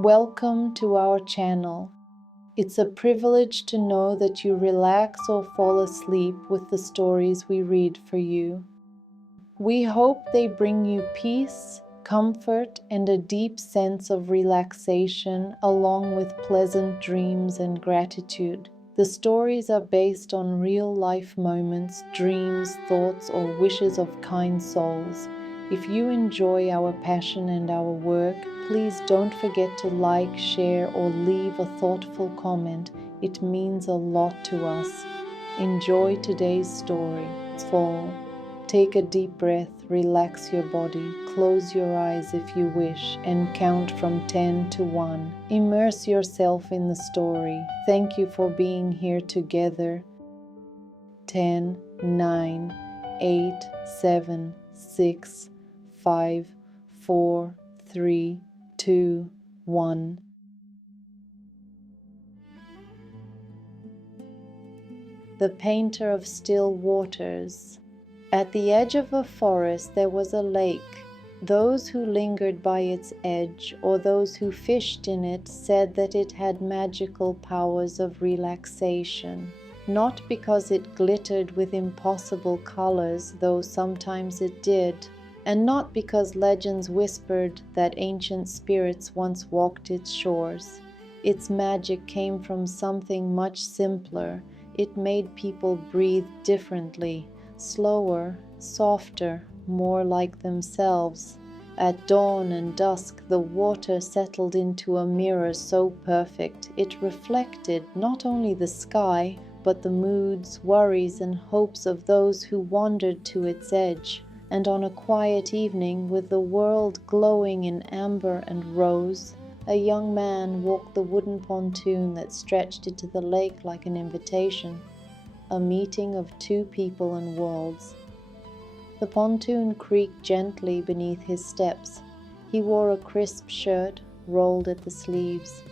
Welcome to our channel. It's a privilege to know that you relax or fall asleep with the stories we read for you. We hope they bring you peace, comfort, and a deep sense of relaxation, along with pleasant dreams and gratitude. The stories are based on real-life moments, dreams, thoughts, or wishes of kind souls. If you enjoy our passion and our work, please don't forget to like, share, or leave a thoughtful comment. It means a lot to us. Enjoy today's story. Fall. Take a deep breath, relax your body, close your eyes if you wish, and count from 10 to 1. Immerse yourself in the story. Thank you for being here together. 10, 9, 8, 7, 6, 5, 4, 3, 2, 1. The Painter of Still Waters. At the edge of a forest there was a lake. Those who lingered by its edge, or those who fished in it, said that it had magical powers of relaxation. Not because it glittered with impossible colors, though sometimes it did, and not because legends whispered that ancient spirits once walked its shores. Its magic came from something much simpler. It made people breathe differently. Slower, softer, more like themselves. At dawn and dusk, the water settled into a mirror so perfect it reflected not only the sky, but the moods, worries, and hopes of those who wandered to its edge. And on a quiet evening, with the world glowing in amber and rose, a young man walked the wooden pontoon that stretched into the lake like an invitation. A meeting of two people and worlds. The pontoon creaked gently beneath his steps. He wore a crisp shirt, rolled at the sleeves,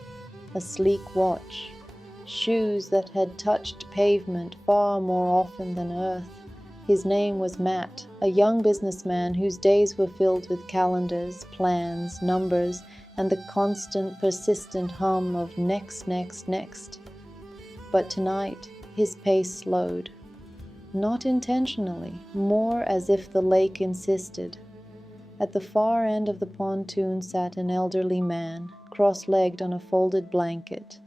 a sleek watch, shoes that had touched pavement far more often than earth. His name was Matt, a young businessman whose days were filled with calendars, plans, numbers, and the constant, persistent hum of next, next, next. But tonight, his pace slowed. Not intentionally, more as if the lake insisted. At the far end of the pontoon sat an elderly man, cross-legged on a folded blanket.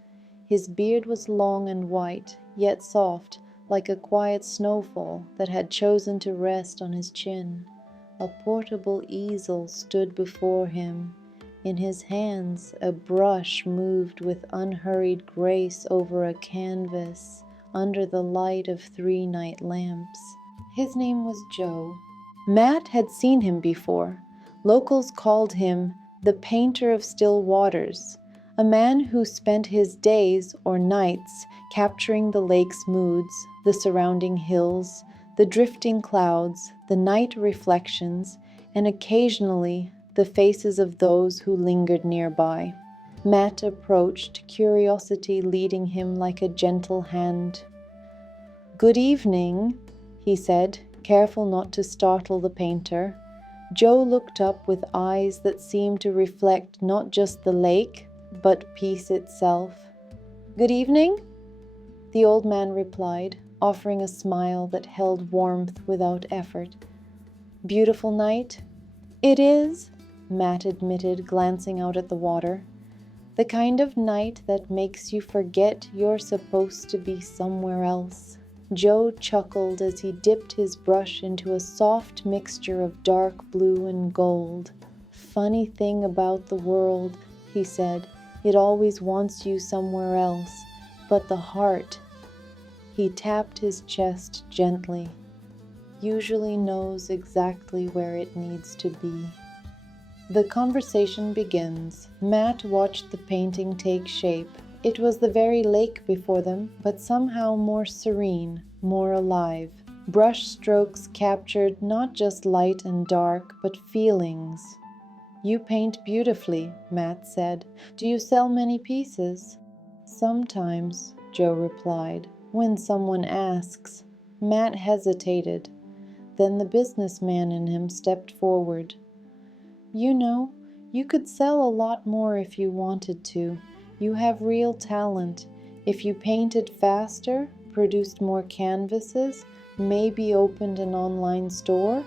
His beard was long and white, yet soft, like a quiet snowfall that had chosen to rest on his chin. A portable easel stood before him. In his hands, a brush moved with unhurried grace over a canvas under the light of 3 night lamps. His name was Joe. Matt had seen him before. Locals called him the Painter of Still Waters, a man who spent his days or nights capturing the lake's moods, the surrounding hills, the drifting clouds, the night reflections, and occasionally the faces of those who lingered nearby. Matt approached, curiosity leading him like a gentle hand. "Good evening," he said, careful not to startle the painter. Joe looked up with eyes that seemed to reflect not just the lake, but peace itself. "Good evening," the old man replied, offering a smile that held warmth without effort. "Beautiful night?" "It is," Matt admitted, glancing out at the water. "The kind of night that makes you forget you're supposed to be somewhere else." Joe chuckled as he dipped his brush into a soft mixture of dark blue and gold. "Funny thing about the world," he said, "it always wants you somewhere else, but the heart," he tapped his chest gently, "usually knows exactly where it needs to be." The conversation begins. Matt watched the painting take shape. It was the very lake before them, but somehow more serene, more alive. Brush strokes captured not just light and dark, but feelings. "You paint beautifully," Matt said. "Do you sell many pieces?" "Sometimes," Joe replied, "when someone asks." Matt hesitated. Then the businessman in him stepped forward. "You know, You could sell a lot more if you wanted to. You have real talent. If you painted faster, produced more canvases, maybe opened an online store?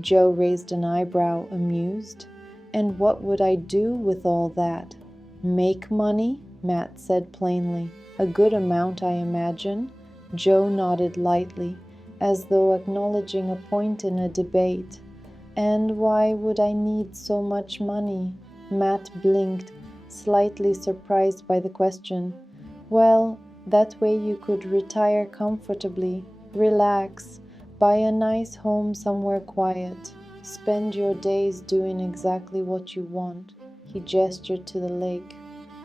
Joe raised an eyebrow, amused. And what would I do with all that? Make money? Matt said plainly. A good amount, I imagine. Joe nodded lightly, as though acknowledging a point in a debate. And why would I need so much money? Matt blinked, slightly surprised by the question. Well, that way you could retire comfortably, relax, buy a nice home somewhere quiet, spend your days doing exactly what you want. He gestured to the lake.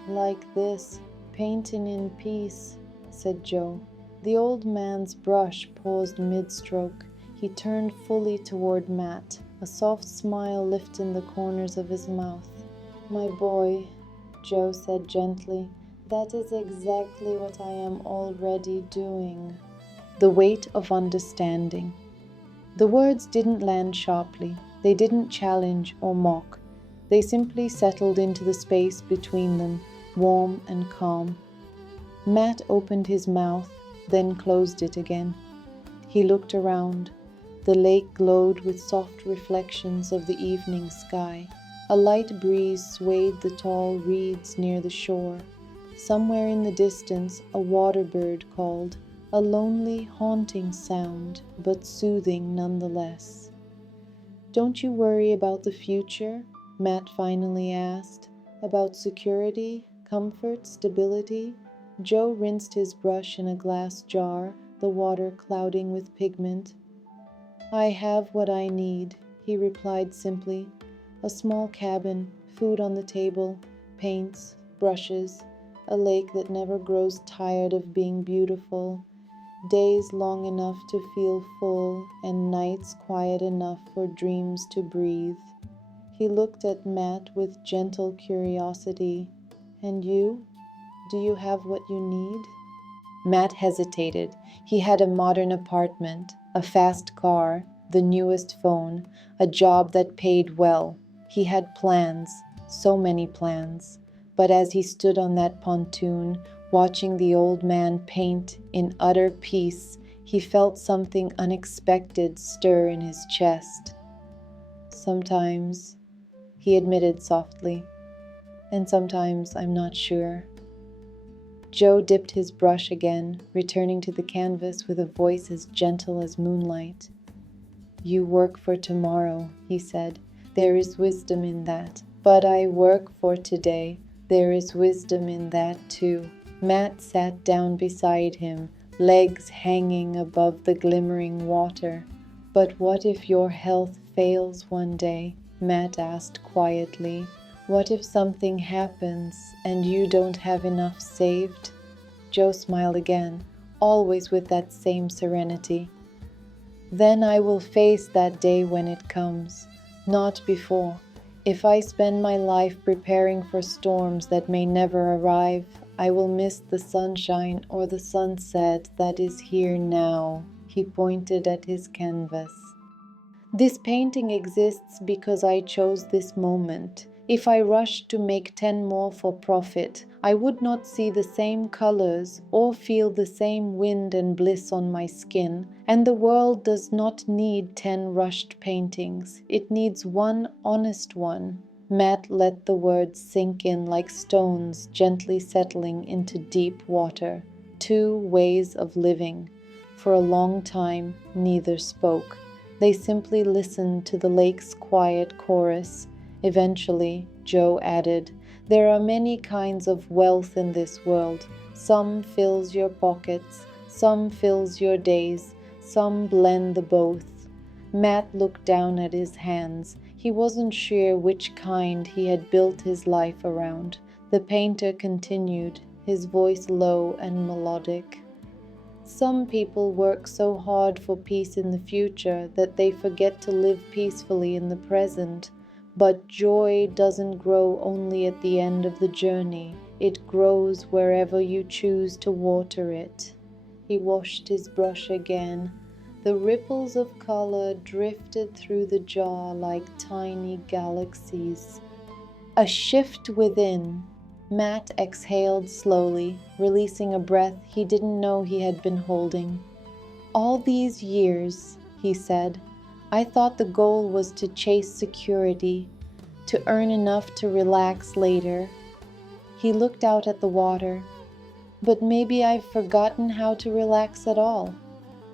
Like this, painting in peace, said Joe. The old man's brush paused mid-stroke. He turned fully toward Matt, a soft smile lifting the corners of his mouth. My boy, Joe said gently, that is exactly what I am already doing. The weight of understanding. The words didn't land sharply. They didn't challenge or mock. They simply settled into the space between them, warm and calm. Matt opened his mouth, then closed it again. He looked around. The lake glowed with soft reflections of the evening sky. A light breeze swayed the tall reeds near the shore. Somewhere in the distance, a water bird called, a lonely, haunting sound, but soothing nonetheless. Don't you worry about the future? Matt finally asked. About security, comfort, stability? Joe rinsed his brush in a glass jar, the water clouding with pigment. I have what I need, he replied simply. A small cabin, food on the table, paints, brushes, a lake that never grows tired of being beautiful, days long enough to feel full, and nights quiet enough for dreams to breathe. He looked at Matt with gentle curiosity. And you? Do you have what you need? Matt hesitated. He had a modern apartment, a fast car, the newest phone, a job that paid well. He had plans, so many plans. But as he stood on that pontoon, watching the old man paint in utter peace, he felt something unexpected stir in his chest. Sometimes, he admitted softly, and sometimes I'm not sure. Joe dipped his brush again, returning to the canvas with a voice as gentle as moonlight. You work for tomorrow, he said. There is wisdom in that. But I work for today. There is wisdom in that too. Matt sat down beside him, legs hanging above the glimmering water. But what if your health fails one day? Matt asked quietly. What if something happens and you don't have enough saved? Joe smiled again, always with that same serenity. Then I will face that day when it comes, not before. If I spend my life preparing for storms that may never arrive, I will miss the sunshine or the sunset that is here now. He pointed at his canvas. This painting exists because I chose this moment. If I rushed to make 10 more for profit, I would not see the same colors or feel the same wind and bliss on my skin. And the world does not need 10 rushed paintings. It needs one honest one. Matt let the words sink in like stones gently settling into deep water. 2 ways of living. For a long time, neither spoke. They simply listened to the lake's quiet chorus. Eventually, Joe added, there are many kinds of wealth in this world. Some fills your pockets, some fills your days, some blend the both. Matt looked down at his hands. He wasn't sure which kind he had built his life around. The painter continued, his voice low and melodic. Some people work so hard for peace in the future that they forget to live peacefully in the present. But joy doesn't grow only at the end of the journey. It grows wherever you choose to water it. He washed his brush again. The ripples of color drifted through the jar like tiny galaxies. A shift within. Matt exhaled slowly, releasing a breath he didn't know he had been holding. All these years, he said, I thought the goal was to chase security, to earn enough to relax later. He looked out at the water. But maybe I've forgotten how to relax at all.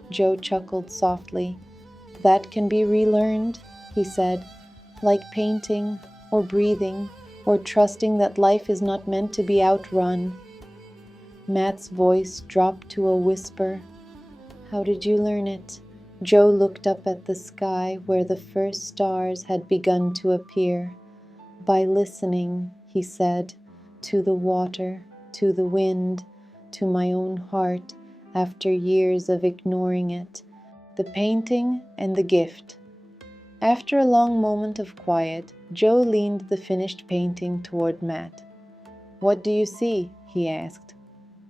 Joe chuckled softly. That can be relearned, he said, like painting or breathing or trusting that life is not meant to be outrun. Matt's voice dropped to a whisper. How did you learn it? Joe looked up at the sky where the first stars had begun to appear. By listening, he said, to the water, to the wind, to my own heart after years of ignoring it, the painting and the gift. After a long moment of quiet, Joe leaned the finished painting toward Matt. What do you see? He asked.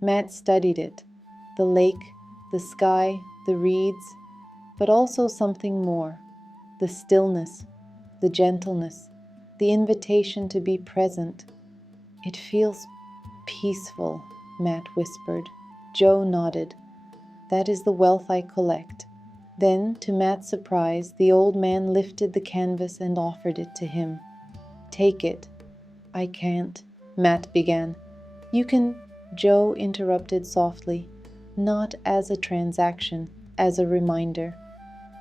Matt studied it. The lake, the sky, the reeds, but also something more. The stillness, the gentleness, the invitation to be present. It feels peaceful, Matt whispered. Joe nodded. That is the wealth I collect. Then, to Matt's surprise, the old man lifted the canvas and offered it to him. Take it. I can't, Matt began. You can, Joe interrupted softly. Not as a transaction, as a reminder.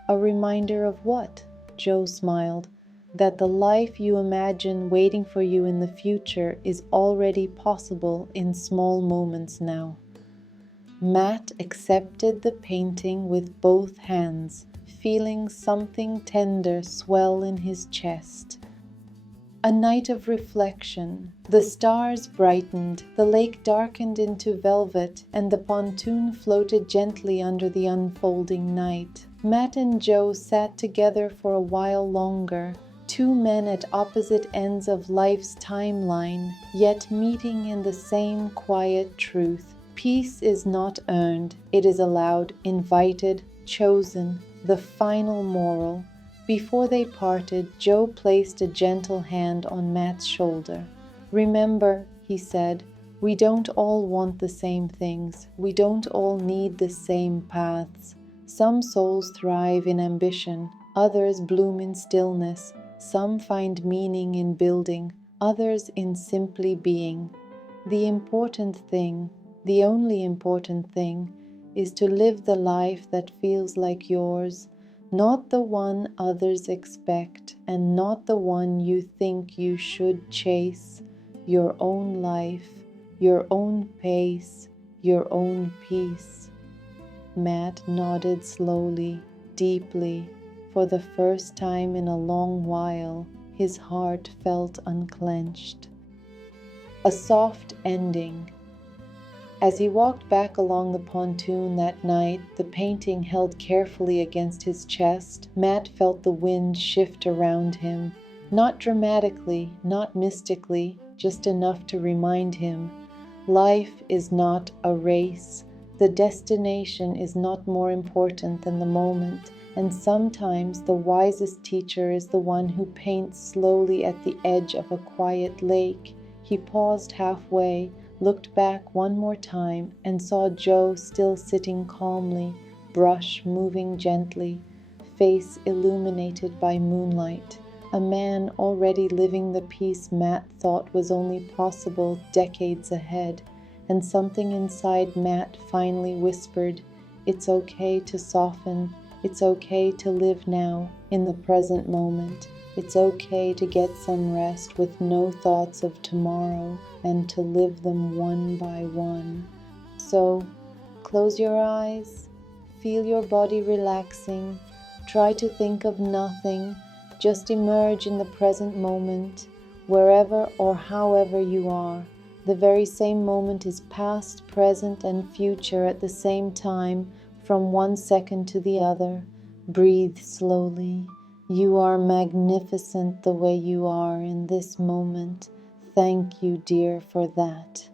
A reminder of what? Joe smiled. That the life you imagine waiting for you in the future is already possible in small moments now. Matt accepted the painting with both hands, feeling something tender swell in his chest. A night of reflection. The stars brightened, the lake darkened into velvet, and the pontoon floated gently under the unfolding night. Matt and Joe sat together for a while longer, two men at opposite ends of life's timeline, yet meeting in the same quiet truth. Peace is not earned, it is allowed, invited, chosen, the final moral. Before they parted, Joe placed a gentle hand on Matt's shoulder. Remember, he said, we don't all want the same things. We don't all need the same paths. Some souls thrive in ambition, others bloom in stillness. Some find meaning in building, others in simply being. The important thing, the only important thing, is to live the life that feels like yours, not the one others expect, and not the one you think you should chase. Your own life, your own pace, your own peace. Matt nodded slowly, deeply. For the first time in a long while, his heart felt unclenched. A soft ending. As he walked back along the pontoon that night, the painting held carefully against his chest, Matt felt the wind shift around him. Not dramatically, not mystically, just enough to remind him. Life is not a race. The destination is not more important than the moment, and sometimes the wisest teacher is the one who paints slowly at the edge of a quiet lake. He paused halfway, looked back one more time, and saw Joe still sitting calmly, brush moving gently, face illuminated by moonlight. A man already living the peace Matt thought was only possible decades ahead, and something inside Matt finally whispered, it's okay to soften, it's okay to live now, in the present moment. It's okay to get some rest with no thoughts of tomorrow and to live them one by one. So, close your eyes, feel your body relaxing, try to think of nothing, just emerge in the present moment, wherever or however you are. The very same moment is past, present, and future at the same time, from one second to the other. Breathe slowly. You are magnificent the way you are in this moment. Thank you, dear, for that.